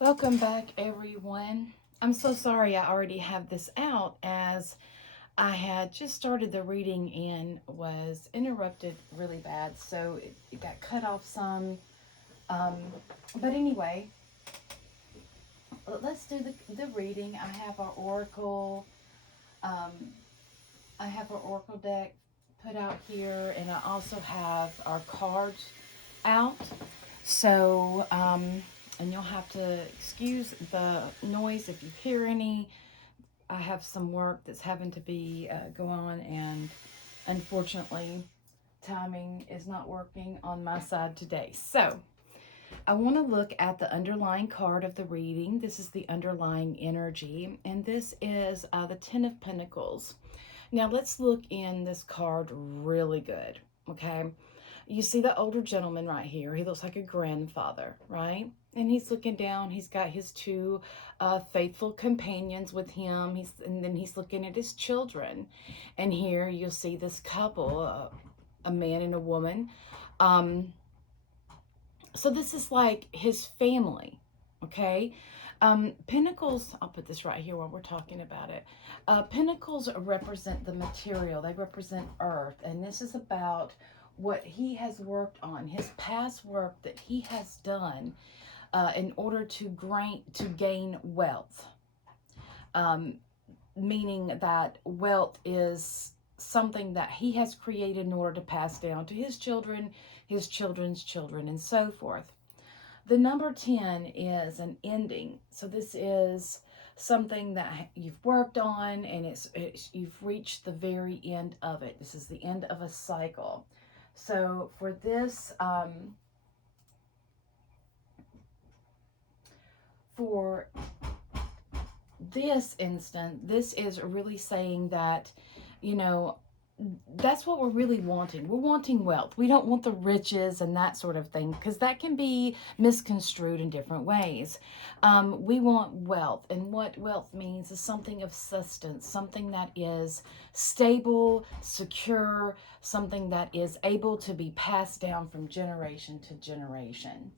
Welcome back, everyone. I'm so sorry I already have this out as I had just started the reading and was interrupted really bad, so it got cut off some. Um, but anyway, let's do the reading. Um, I have our oracle deck put out here, and I also have our cards out. So, and you'll have to excuse the noise if you hear any. I have some work that's having to be go on, and unfortunately, timing is not working on my side today. So, I want to look at the underlying card of the reading. This is the underlying energy, and this is the Ten of Pentacles. Now, let's look in this card really good, okay? You see the older gentleman right here. He looks like a grandfather, right? And he's looking down. He's got his two faithful companions with him. And then he's looking at his children. And here you'll see this couple, a man and a woman. Um, so this is like his family, okay? Pentacles, I'll put this right here while we're talking about it. Pentacles represent the material, they represent earth, and this is about what he has worked on, his past work that he has done in order to gain wealth. Meaning that wealth is something that he has created in order to pass down to his children, his children's children, and so forth. The number 10 is an ending. So this is something that you've worked on, and you've reached the very end of it. This is the end of a cycle. So for for this instant, this is really saying that, you know, that's what we're really wanting. We're wanting wealth. We don't want the riches and that sort of thing, because that can be misconstrued in different ways. We want wealth, and what wealth means is something of substance, something that is stable, secure, something that is able to be passed down from generation to generation.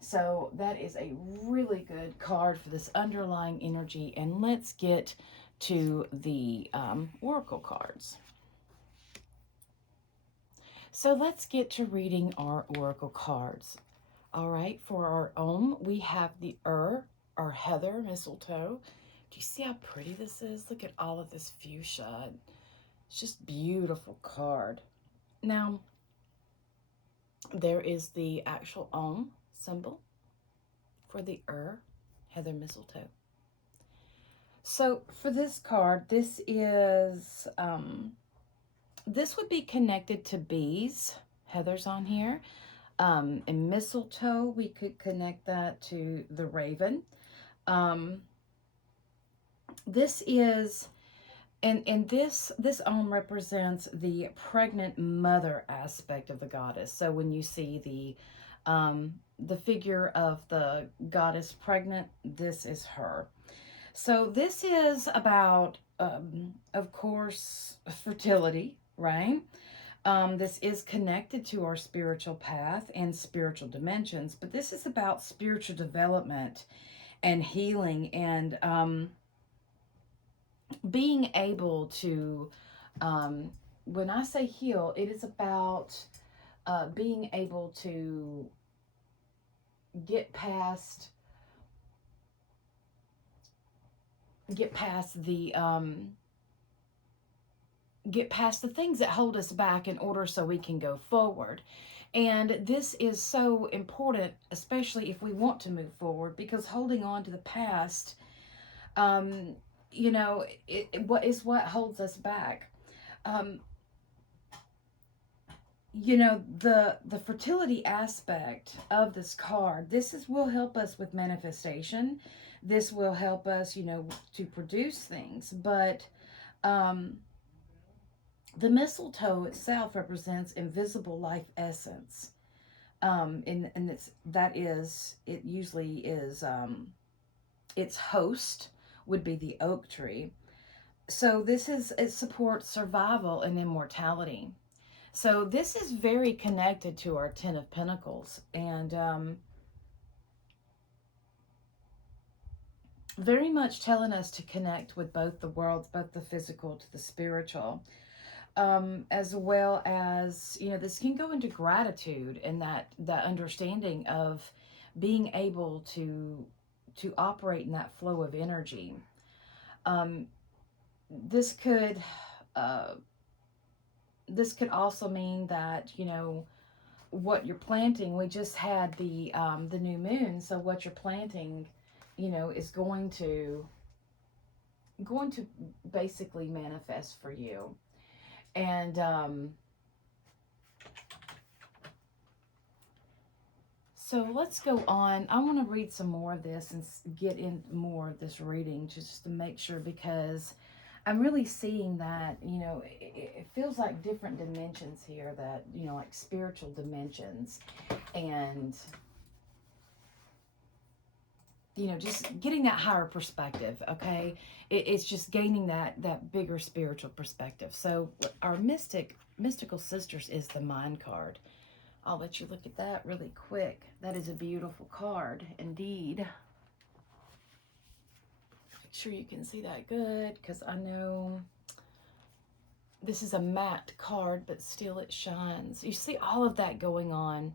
So that is a really good card for this underlying energy. And let's get to the oracle cards. So let's get to reading our oracle cards. All right, for our we have the or heather mistletoe. Do you see how pretty this is? Look at all of this fuchsia. It's just beautiful card. Now, there is the actual symbol for the heather mistletoe. So for this card, this would be connected to bees. Heather's on here. And mistletoe, we could connect that to the raven. This is, and this represents the pregnant mother aspect of the goddess. So when you see the figure of the goddess pregnant, this is her. So this is about, of course, fertility, right? This is connected to our spiritual path and spiritual dimensions, but this is about spiritual development and healing, and being able to, when I say heal, it is about being able to get past get past the get past the things that hold us back in order so we can go forward. And this is so important, especially if we want to move forward, because holding on to the past, what holds us back. Um, the fertility aspect of this card, will help us with manifestation. This will help us, to produce things. But the mistletoe itself represents invisible life essence. And it usually is, its host would be the oak tree. So it supports survival and immortality. So this is very connected to our Ten of Pentacles. And very much telling us to connect with both the worlds, both the physical to the spiritual, as well as, you know, this can go into gratitude and that understanding of being able to operate in that flow of energy. Um, this could uh, this could also mean that, you know, what you're planting. We just had the new moon, so what you're planting, you know, is going to basically manifest for you. And so let's go on. I want to read some more of this and get in more of this reading just to make sure, because I'm really seeing that, you know, it feels like different dimensions here, that, you know, like spiritual dimensions, and, you know, just getting that higher perspective, okay? It's just gaining that bigger spiritual perspective. So our mystical sisters is the mind card. I'll let you look at that really quick. That is a beautiful card indeed. Make sure you can see that good, because I know this is a matte card, but still it shines. You see all of that going on.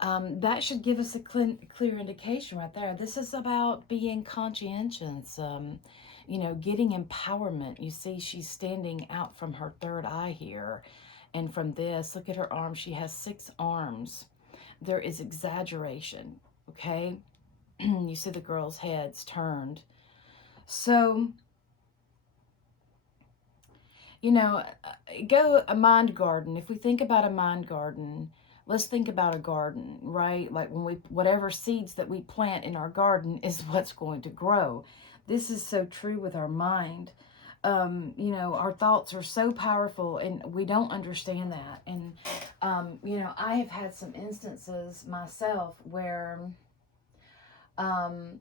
That should give us a clear indication right there. This is about being conscientious, you know, getting empowerment. You see she's standing out from her third eye here. And from this, look at her arms. She has 6 arms. There is exaggeration, okay? You see the girl's head's turned. So, you know, go a mind garden. If we think about a mind garden, let's think about a garden, right? Like when whatever seeds that we plant in our garden is what's going to grow. This is so true with our mind. You know, our thoughts are so powerful, and we don't understand that. And, you know, I have had some instances myself where, um,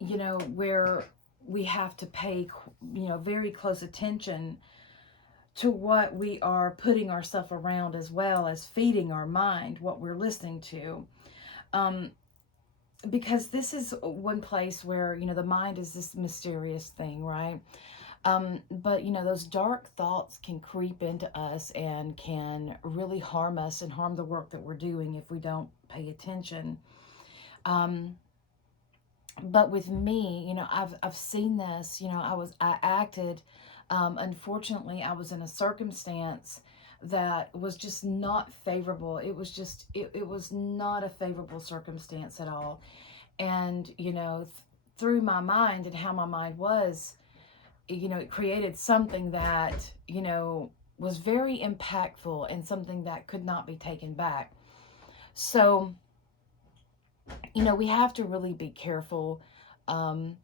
you know, where we have to pay, you know, very close attention to what we are putting ourselves around, as well as feeding our mind what we're listening to. Um, because this is one place where, you know, the mind is this mysterious thing, right? But, you know, those dark thoughts can creep into us and can really harm us and harm the work that we're doing if we don't pay attention. Um, but with me, you know, I've seen this. You know, I acted. Unfortunately, I was in a circumstance that was just not favorable. It was just it was not a favorable circumstance at all. And, you know, through my mind and how my mind was, you know, it created something that, you know, was very impactful and something that could not be taken back. So, you know, we have to really be careful,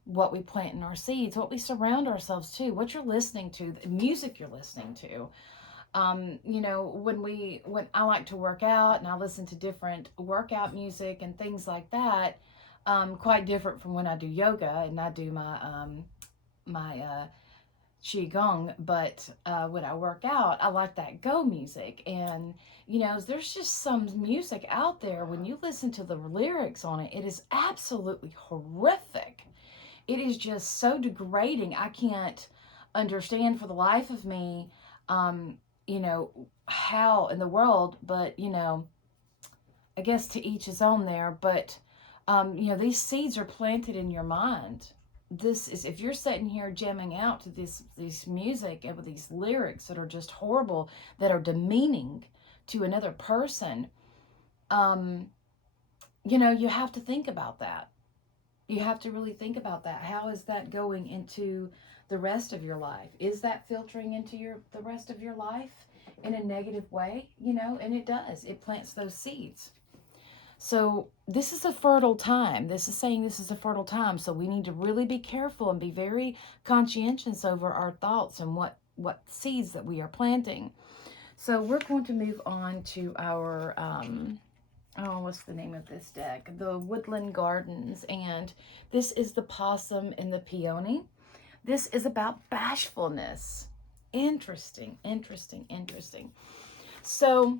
what we plant in our seeds, what we surround ourselves to, what you're listening to, the music you're listening to. You know, when I like to work out and I listen to different workout music and things like that, quite different from when I do yoga and I do my qigong. But when I work out, I like that go music. And, you know, there's just some music out there, when you listen to the lyrics on it, it is absolutely horrific. It is just so degrading. I can't understand for the life of me, you know, how in the world, but, you know, I guess to each his own there. But, you know, these seeds are planted in your mind. This is, if you're sitting here jamming out to this music and with these lyrics that are just horrible, that are demeaning to another person, um, you know, you have to think about that. You have to really think about that. How is that going into the rest of your life? Is that filtering into the rest of your life in a negative way? You know, and it does. It plants those seeds. So this is a fertile time. This is saying this is a fertile time. So we need to really be careful and be very conscientious over our thoughts and what seeds that we are planting. So we're going to move on to our oh, what's the name of this deck? The Woodland Gardens. And this is the possum and the peony. This is about bashfulness. Interesting, interesting, interesting. So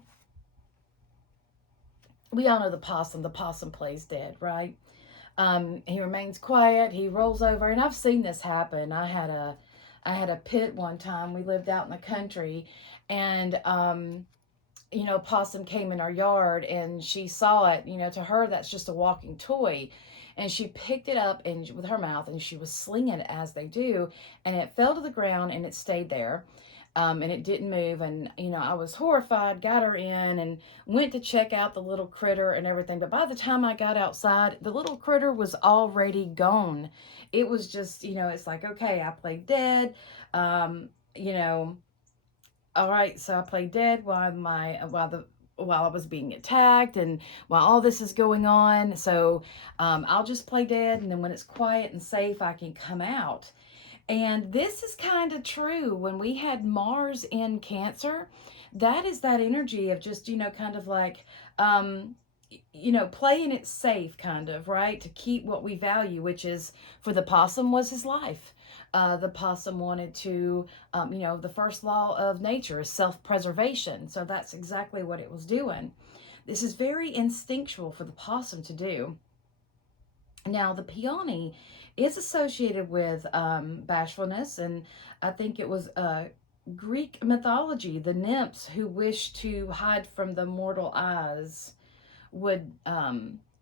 we all know the possum. The possum plays dead, right? He remains quiet. He rolls over, and I've seen this happen. I had a pit one time. We lived out in the country, and possum came in our yard, and she saw it. To her, that's just a walking toy. And she picked it up and with her mouth, and she was slinging it as they do, and it fell to the ground and it stayed there. And it didn't move. And I was horrified, got her in, and went to check out the little critter and everything. But by the time I got outside, the little critter was already gone. It was just, it's like, okay, I played dead. Um, you know, all right, so I played dead while I was being attacked, and while all this is going on. So I'll just play dead, and then when it's quiet and safe, I can come out. And this is kind of true. When we had Mars in Cancer, that is that energy of just, kind of like, um, playing it safe, kind of, right? To keep what we value, which is, for the possum, was his life. The possum wanted to, the first law of nature is self preservation. So that's exactly what it was doing. This is very instinctual for the possum to do. Now, the peony is associated with bashfulness, and I think it was Greek mythology. The nymphs who wished to hide from the mortal eyes would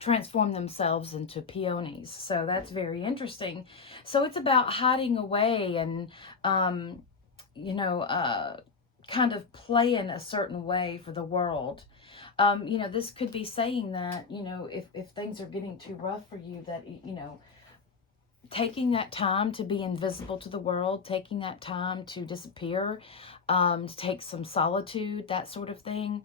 transform themselves into peonies. So that's very interesting. So it's about hiding away and, um, you know, uh, kind of playing a certain way for the world. This could be saying that, if things are getting too rough for you, that, taking that time to be invisible to the world, taking that time to disappear, to take some solitude, that sort of thing,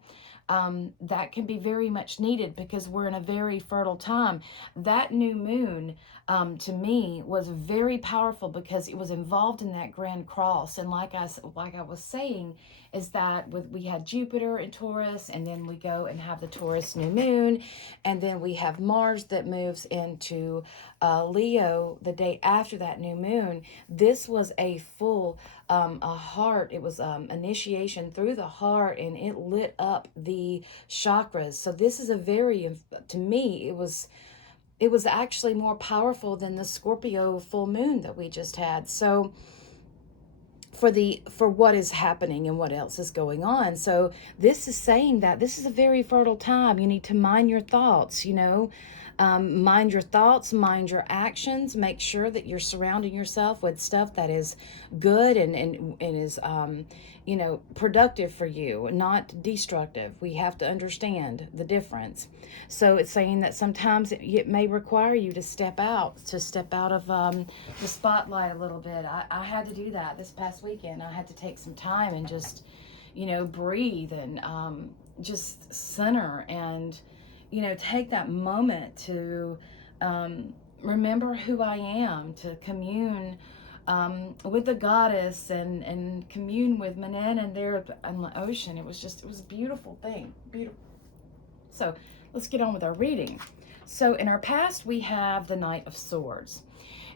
that can be very much needed because we're in a very fertile time. That new moon, to me, was very powerful because it was involved in that grand cross. And like I was saying, is that we had Jupiter in Taurus, and then we go and have the Taurus new moon, and then we have Mars that moves into Leo the day after that new moon. This was a full a heart. It was initiation through the heart, and it lit up the chakras. So this is a very, to me, it was actually more powerful than the Scorpio full moon that we just had. So for what is happening and what else is going on. So this is saying that this is a very fertile time. You need to mind your thoughts, mind your thoughts, mind your actions. Make sure that you're surrounding yourself with stuff that is good and is productive for you, not destructive. We have to understand the difference. So it's saying that sometimes it may require you to step out of the spotlight a little bit. I had to do that this past weekend. I had to take some time and just breathe and just center and take that moment to remember who I am, to commune with the goddess and commune with Manan and there on the ocean. It was a beautiful thing. Beautiful. So let's get on with our reading. So in our past, we have the Knight of Swords.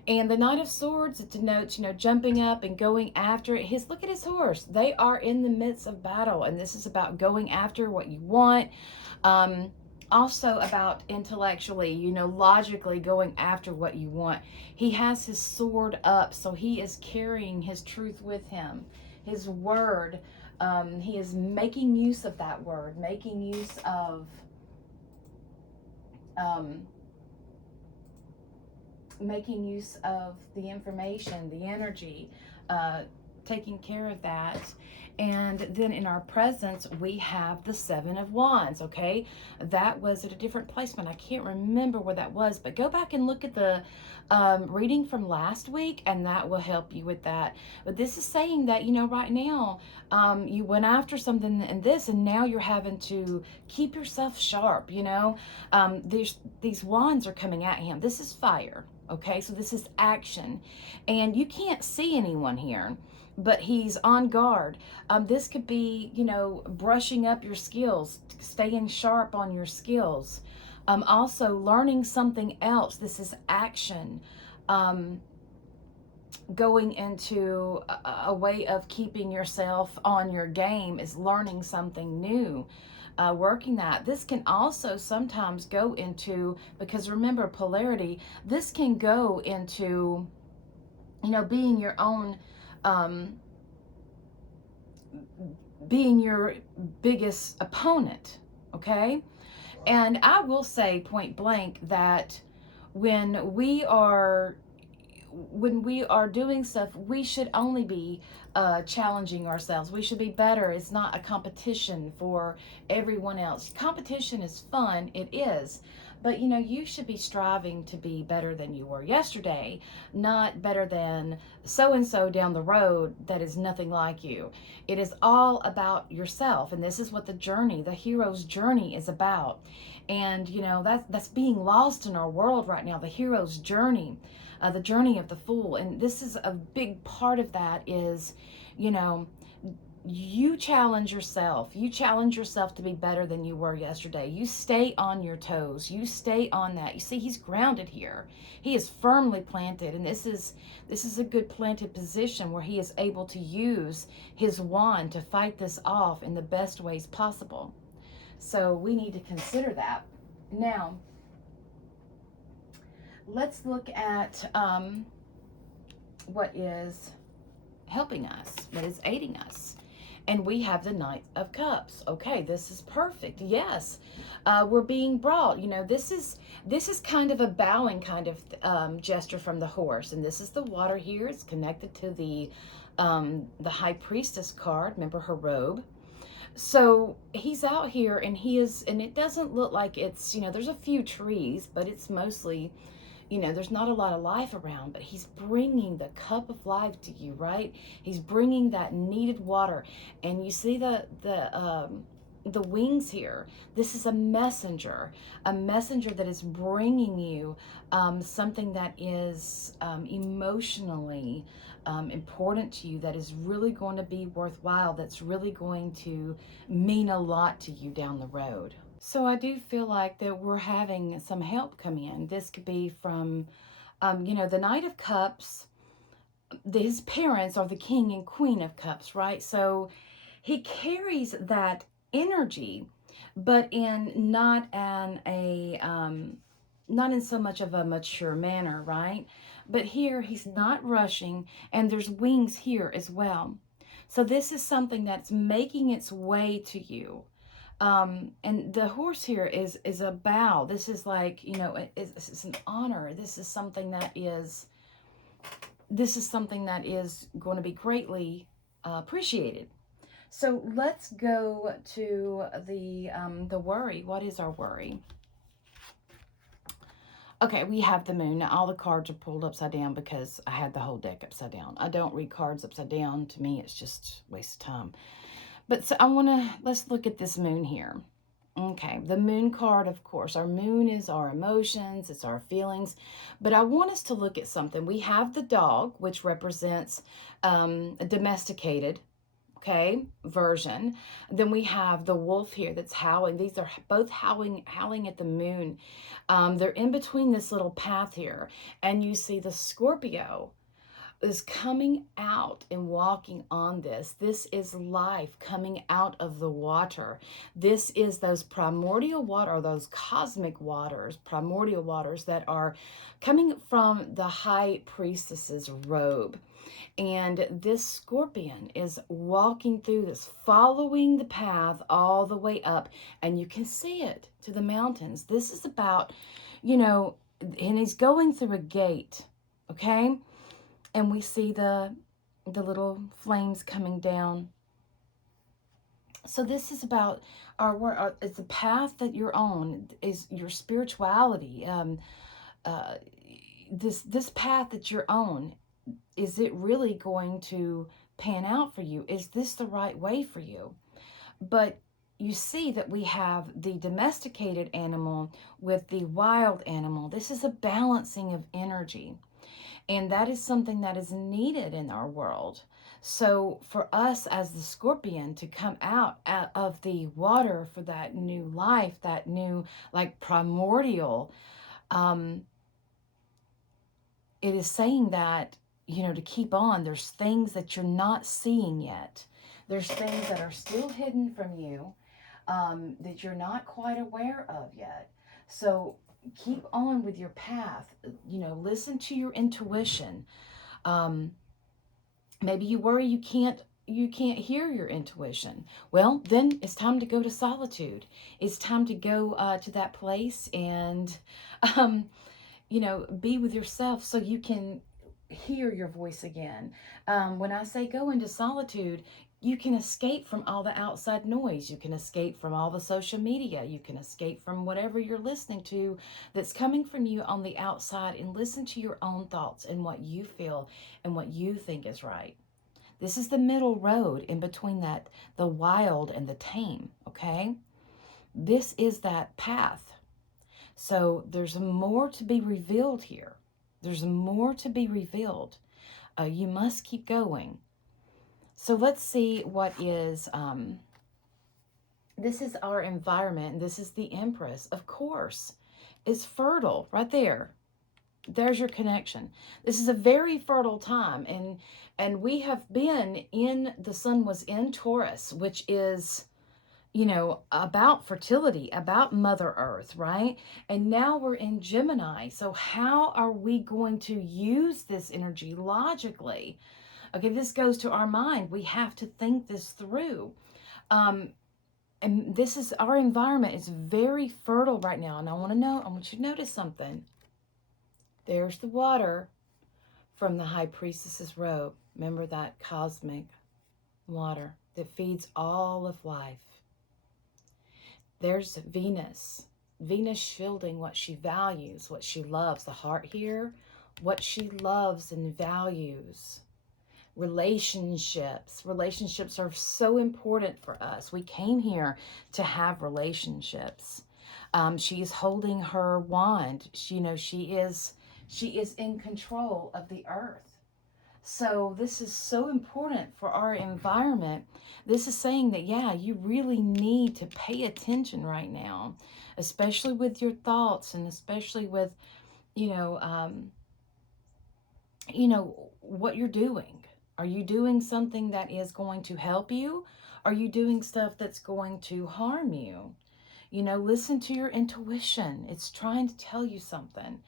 And the Knight of Swords, it denotes, jumping up and going after it. Look at his horse. They are in the midst of battle, and this is about going after what you want. Also about intellectually, logically going after what you want. He has his sword up, so he is carrying his truth with him, his word. He is making use of that word, making use of the information, the energy, taking care of that. And then in our presence, we have the Seven of Wands, okay? That was at a different placement. I can't remember where that was, but go back and look at the reading from last week, and that will help you with that. But this is saying that, right now, you went after something and this, and now you're having to keep yourself sharp, these wands are coming at him. This is fire, okay? So this is action, and you can't see anyone here, but he's on guard. This could be, brushing up your skills, staying sharp on your skills. Also learning something else. This is action. Going into a way of keeping yourself on your game is learning something new. working that. This can also sometimes go into, because remember polarity, this can go into, being your own, um, being your biggest opponent, okay? And I will say point blank that when we are doing stuff, we should only be challenging ourselves. We should be better. It's not a competition for everyone else. Competition is fun, it is. But you should be striving to be better than you were yesterday, not better than so and so down the road that is nothing like you. It is all about yourself, and this is what the journey, the hero's journey, is about. And that's being lost in our world right now, the hero's journey, the journey of the fool. And this is a big part of that is, you know, you challenge yourself. You challenge yourself to be better than you were yesterday. You stay on your toes. You stay on that. You see, he's grounded here. He is firmly planted, and this is a good planted position where he is able to use his wand to fight this off in the best ways possible. So we need to consider that. Now, let's look at what is helping us, what is aiding us. And we have the Knight of Cups. Okay, this is perfect. Yes, we're being brought. This is kind of a bowing kind of gesture from the horse, and this is the water here. It's connected to the High Priestess card. Remember her robe. So he's out here, and it doesn't look like it's, there's a few trees, but it's mostly, there's not a lot of life around, but he's bringing the cup of life to you, right? He's bringing that needed water. And you see the wings here. This is a messenger that is bringing you something that is emotionally important to you, that is really going to be worthwhile, that's really going to mean a lot to you down the road. So I do feel like that we're having some help come in. This could be from, the Knight of Cups. His parents are the King and Queen of Cups, right? So he carries that energy, but in not in so much of a mature manner, right? But here he's not rushing, and there's wings here as well. So this is something that's making its way to you. And the horse here is a bow. This is like, it's an honor. This is something that is going to be greatly appreciated. So let's go to the worry. What is our worry? Okay, we have the moon. Now, all the cards are pulled upside down because I had the whole deck upside down. I don't read cards upside down. To me, it's just a waste of time. But so let's look at this moon here. Okay, the moon card, of course. Our moon is our emotions, it's our feelings. But I want us to look at something. We have the dog, which represents a domesticated, okay, version. Then we have the wolf here that's howling. These are both howling at the moon. They're in between this little path here. And you see the Scorpio is coming out and walking on this. This is life coming out of the water. This is those primordial water, or those cosmic waters, primordial waters that are coming from the High Priestess's robe. And this scorpion is walking through this, following the path all the way up, and you can see it to the mountains. This is about, and he's going through a gate, okay? And we see the little flames coming down. So this is about it's the path that you're on, is your spirituality. This path that you're on, is it really going to pan out for you? Is this the right way for you? But you see that we have the domesticated animal with the wild animal. This is a balancing of energy. And that is something that is needed in our world. So for us as the scorpion to come out of the water for that new life, that new, like, primordial, it is saying that, to keep on. There's things that you're not seeing yet. There's things that are still hidden from you. that you're not quite aware of yet. So keep on with your path. Listen to your intuition. Um, Maybe you worry you can't hear your intuition. Well, then it's time to go to solitude. It's time to go to that place and um, be with yourself so you can hear your voice again. When I say go into solitude, you can escape from all the outside noise. You can escape from all the social media. You can escape from whatever you're listening to that's coming from you on the outside, and listen to your own thoughts and what you feel and what you think is right. This is the middle road in between the wild and the tame, okay? This is that path. So there's more to be revealed here. There's more to be revealed. You must keep going. So let's see what is. This is our environment, and this is the Empress. Of course, it's fertile right there. There's your connection. This is a very fertile time, and we have been in. The sun was in Taurus, which is about fertility, about Mother Earth, right? And now we're in Gemini. So, how are we going to use this energy logically? Okay, this goes to our mind. We have to think this through. Um, and this is our environment is very fertile right now. And I want you to notice something. There's the water from the High Priestess's robe. Remember that cosmic water that feeds all of life. There's Venus. Venus shielding what she values, what she loves. The heart here, what she loves and values. Relationships. Relationships are so important for us. We came here to have relationships. She is holding her wand. She is in control of the earth. So this is so important for our environment. This is saying that, yeah, you really need to pay attention right now, especially with your thoughts, and especially with, you know, um, what you're doing. Are you doing something that is going to help you? Are you doing stuff that's going to harm you? Listen to your intuition. It's trying to tell you something.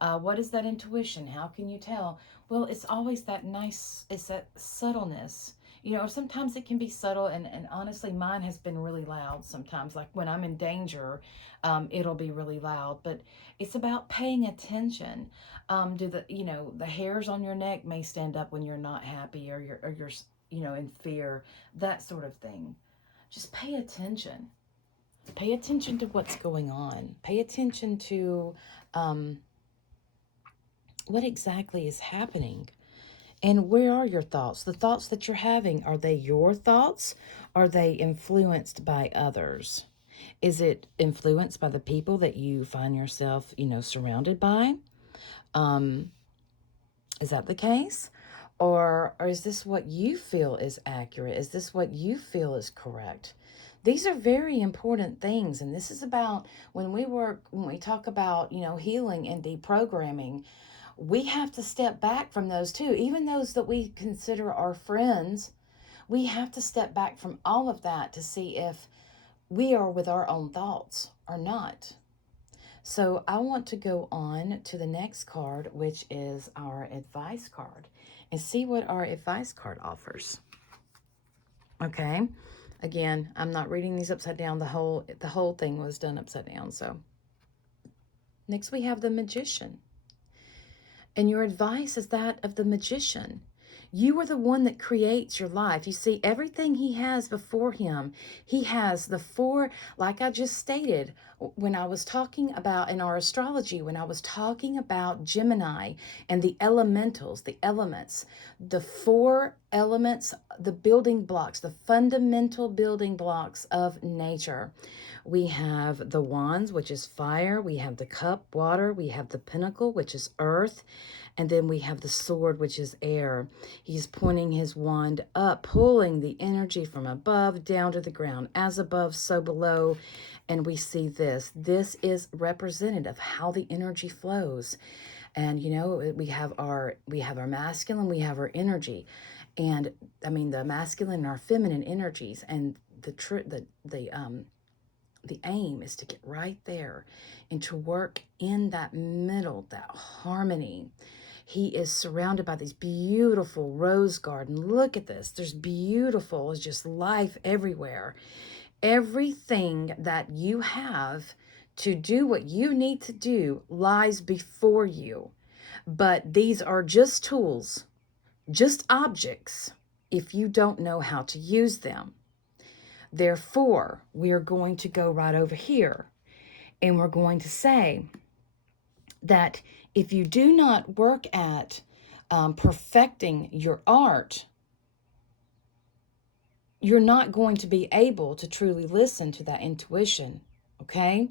What is that intuition? How can you tell? Well, it's always it's that subtleness. Or sometimes it can be subtle, and honestly, mine has been really loud sometimes. Like when I'm in danger, it'll be really loud. But it's about paying attention. Do the hairs on your neck may stand up when you're not happy, or you're in fear, that sort of thing. Just pay attention. Pay attention to what's going on. Pay attention to what exactly is happening. And where are your thoughts? The thoughts that you're having, are they your thoughts? Are they influenced by others? Is it influenced by the people that you find yourself, surrounded by? Is that the case? Or is this what you feel is accurate? Is this what you feel is correct? These are very important things. And this is about when we talk about, healing and deprogramming, we have to step back from those too. Even those that we consider our friends, we have to step back from all of that to see if we are with our own thoughts or not. So I want to go on to the next card, which is our advice card, and see what our advice card offers. Okay. Again, I'm not reading these upside down. The whole thing was done upside down. So next we have the Magician. And your advice is that of the magician. You are the one that creates your life. You see, everything he has before him, he has the four, like I just stated, when I was talking about in our astrology, when I was talking about Gemini and the elementals, the elements, the four elements, the building blocks, the fundamental building blocks of nature. We have the wands, which is fire. We have the cup, water. We have the pentacle, which is earth. And then we have the sword, which is air. He's pointing his wand up, pulling the energy from above down to the ground. As above, so below. And we see this. This is representative of how the energy flows. And, we have our masculine, we have our energy. And, the masculine and our feminine energies. And the The aim is to get right there and to work in that middle, that harmony. He is surrounded by these beautiful rose garden. Look at this. There's beautiful, it's just life everywhere. Everything that you have to do what you need to do lies before you. But these are just tools, just objects, if you don't know how to use them. Therefore, we are going to go right over here and we're going to say that if you do not work at perfecting your art, you're not going to be able to truly listen to that intuition, okay?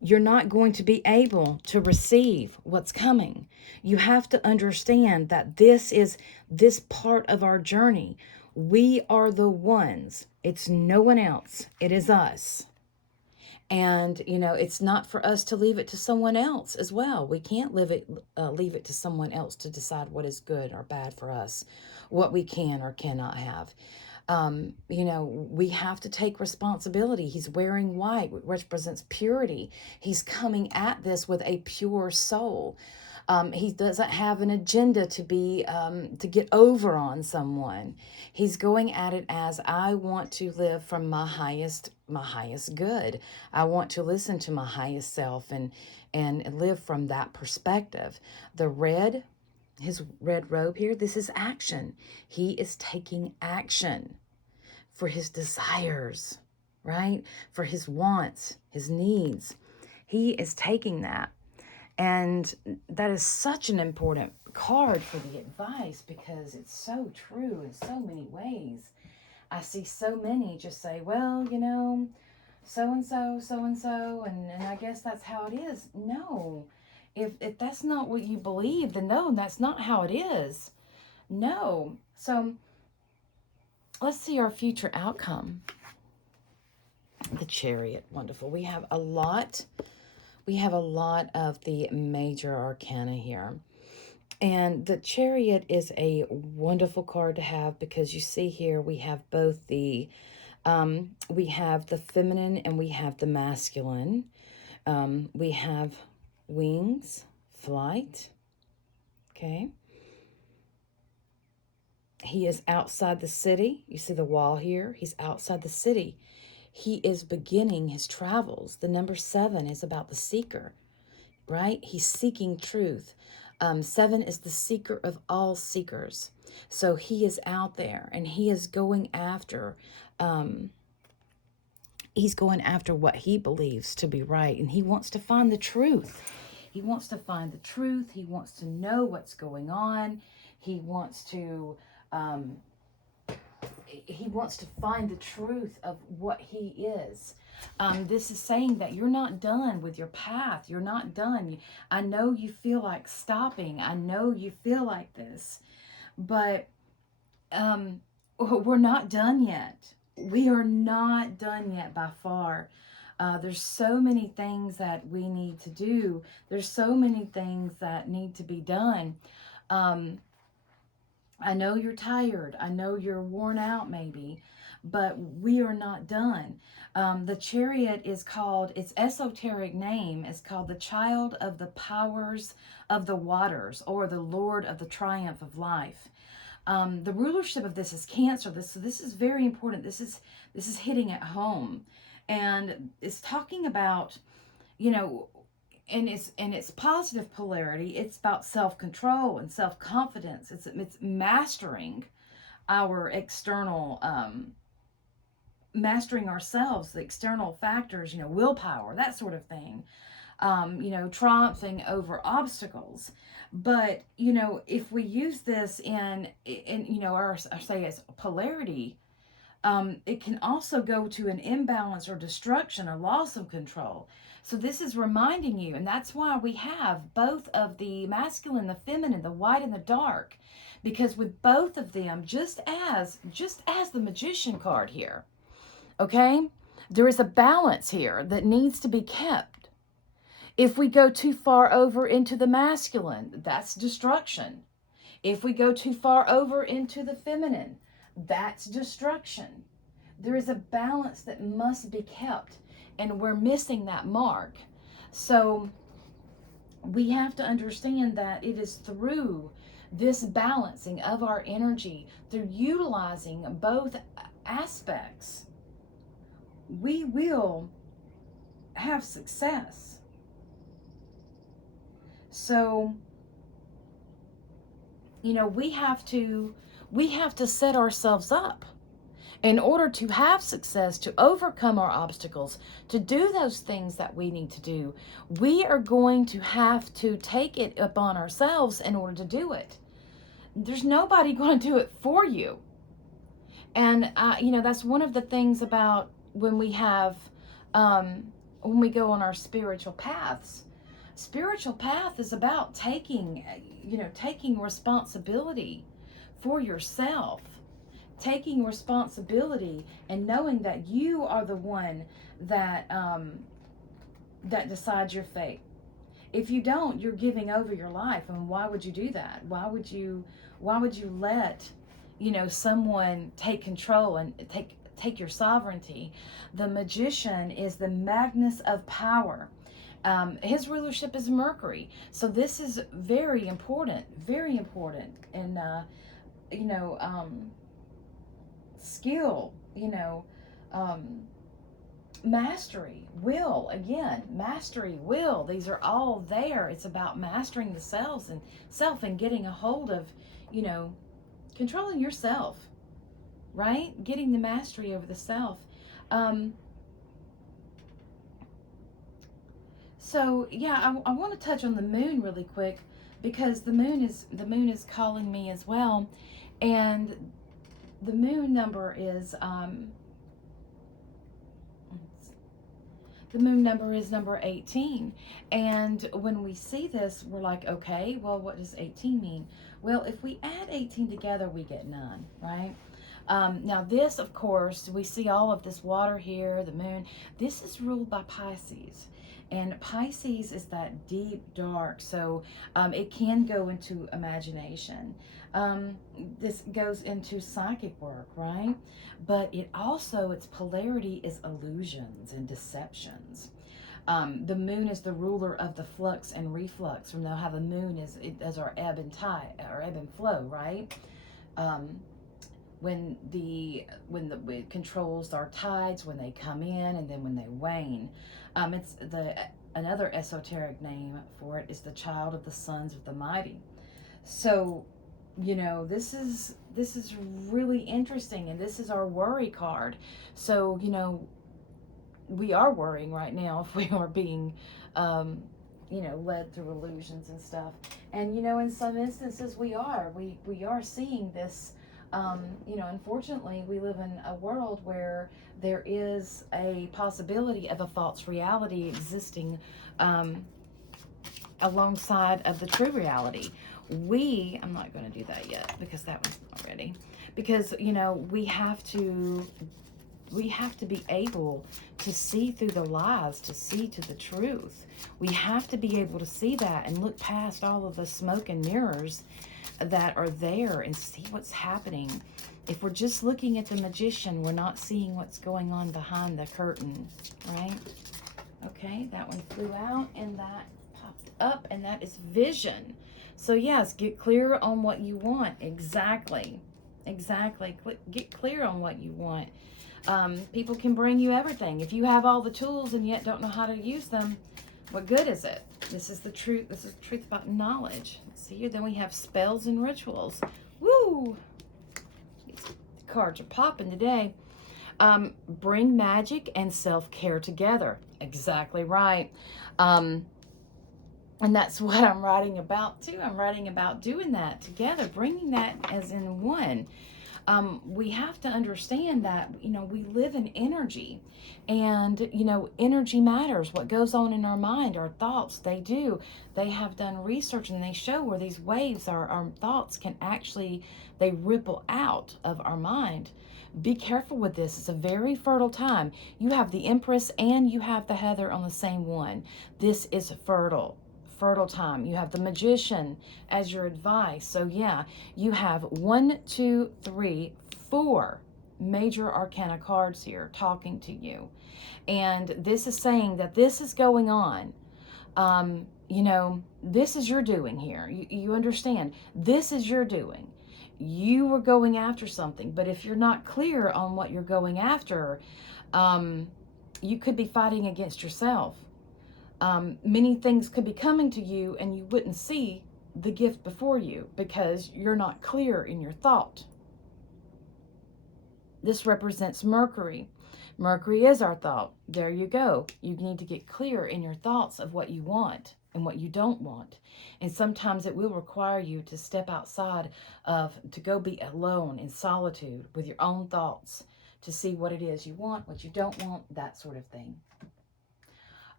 You're not going to be able to receive what's coming. You have to understand that this is this part of our journey. We are the ones. It's no one else. It is us. And, you know, it's not for us to leave it to someone else as well. We can't leave it to someone else to decide what is good or bad for us, what we can or cannot have. You know, we have to take responsibility. He's wearing white, which represents purity. He's coming at this with a pure soul. He doesn't have an agenda to be to get over on someone. He's going at it as, I want to live from my highest good. I want to listen to my highest self and live from that perspective. The red, his red robe here, this is action. He is taking action for his desires, right? For his wants, his needs. He is taking that. And that is such an important card for the advice because it's so true in so many ways. I see so many just say, well, you know, so-and-so, so-and-so, and I guess that's how it is. No. If that's not what you believe, then no, that's not how it is. No. So let's see our future outcome. The Chariot. Wonderful. We have a lot of the major arcana here. And the Chariot is a wonderful card to have because you see here we have both the we have the feminine and we have the masculine. We have wings, flight. Okay. He is outside the city. You see the wall here? He's outside the city. He is beginning his travels. The number 7 is about the seeker, right? He's seeking truth. 7 is the seeker of all seekers. So he is out there and he is going after what he believes to be right. And he wants to find the truth. He wants to find the truth. He wants to know what's going on. He wants to find the truth of what he is. This is saying that you're not done with your path. You're not done. I know you feel like stopping. I know you feel like this, but we're not done yet. We are not done yet by far. There's so many things that we need to do. There's so many things that need to be done. I know you're tired. I know you're worn out maybe, but we are not done. The Chariot is called, its esoteric name is called the Child of the Powers of the Waters, or the Lord of the Triumph of Life. The rulership of this is Cancer. So this is very important. This is hitting at home, and it's talking about, you know, and its positive polarity. It's about self-control and self-confidence. It's mastering our external, mastering ourselves, the external factors. You know, willpower, that sort of thing. You know, triumphing over obstacles. But, you know, if we use this in you know, our say as polarity, it can also go to an imbalance or destruction or loss of control. So this is reminding you, and that's why we have both of the masculine, the feminine, the white and the dark, because with both of them, just as the Magician card here, okay, there is a balance here that needs to be kept. If we go too far over into the masculine, that's destruction. If we go too far over into the feminine, that's destruction. There is a balance that must be kept. and we're missing that mark. So we have to understand that it is through this balancing of our energy, through utilizing both aspects, we will have success. So, you know, we have to set ourselves up in order to have success, to overcome our obstacles, to do those things that we need to do. We are going to have to take it upon ourselves in order to do it. There's nobody going to do it for you. And, you know, that's one of the things about when we have, when we go on our spiritual paths. Spiritual path is about taking, you know, taking responsibility for yourself, taking responsibility and knowing that you are the one that, that decides your fate. If you don't, you're giving over your life. I mean, why would you do that? Why would you let, you know, someone take control and take your sovereignty? The magician is the Magnus of power. His rulership is Mercury. So this is very important, and, you know, skill, you know, mastery, will, again, mastery, will, these are all there. It's about mastering the self and getting a hold of, you know, controlling yourself, right? Getting the mastery over the self. So yeah, I want to touch on the moon really quick, because the moon is calling me as well, and the moon number is the moon number is number 18. And when we see this, we're like, okay, well, what does 18 mean? Well, if we add 18 together, we get 9, right? Now this, of course, we see all of this water here, the moon. This is ruled by Pisces. And Pisces is that deep, dark, so it can go into imagination. This goes into psychic work, right? But it also, its polarity is illusions and deceptions. The moon is the ruler of the flux and reflux. We know how the moon is our ebb and tide, our ebb and flow, right? When it controls our tides, when they come in and then when they wane. It's another esoteric name for it is the child of the sons of the mighty. So, you know, this is really interesting, and this is our worry card. So, you know, we are worrying right now if we are being, you know, led through illusions and stuff. And, you know, in some instances we are seeing this. You know, unfortunately, we live in a world where there is a possibility of a false reality existing alongside of the true reality. I'm not going to do that yet because that one's not ready. Because, you know, we have to be able to see through the lies, to see to the truth. We have to be able to see that and look past all of the smoke and mirrors that are there and see what's happening. If we're just looking at the magician, we're not seeing what's going on behind the curtain, right? Okay, that one flew out and that popped up, and that is vision. So yes, get clear on what you want. Exactly. Get clear on what you want. People can bring you everything. If you have all the tools and yet don't know how to use them, what good is it? This is the truth. This is the truth about knowledge. Let's see here. Then we have spells and rituals. Woo! These cards are popping today. Bring magic and self-care together. Exactly right. And that's what I'm writing about too. I'm writing about doing that together, bringing that as in one. We have to understand that, you know, we live in energy, and, you know, energy matters. What goes on in our mind, our thoughts, they have done research, and they show where these waves, our thoughts can actually, they ripple out of our mind. Be careful with this. It's a very fertile time. You have the Empress and you have the Heather on the same one. This is fertile time. You have the Magician as your advice. So yeah, you have 1, 2, 3, 4 major arcana cards here talking to you. And this is saying that this is going on. You know, this is your doing here. You understand? This is your doing. You were going after something, but if you're not clear on what you're going after, you could be fighting against yourself. Many things could be coming to you and you wouldn't see the gift before you because you're not clear in your thought. This represents Mercury. Mercury is our thought. There you go. You need to get clear in your thoughts of what you want and what you don't want. And sometimes it will require you to step outside to go be alone in solitude with your own thoughts to see what it is you want, what you don't want, that sort of thing.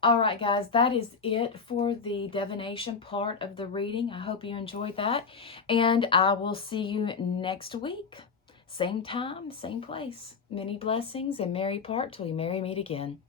All right, guys, that is it for the divination part of the reading. I hope you enjoyed that. And I will see you next week. Same time, same place. Many blessings and merry part till we merry meet again.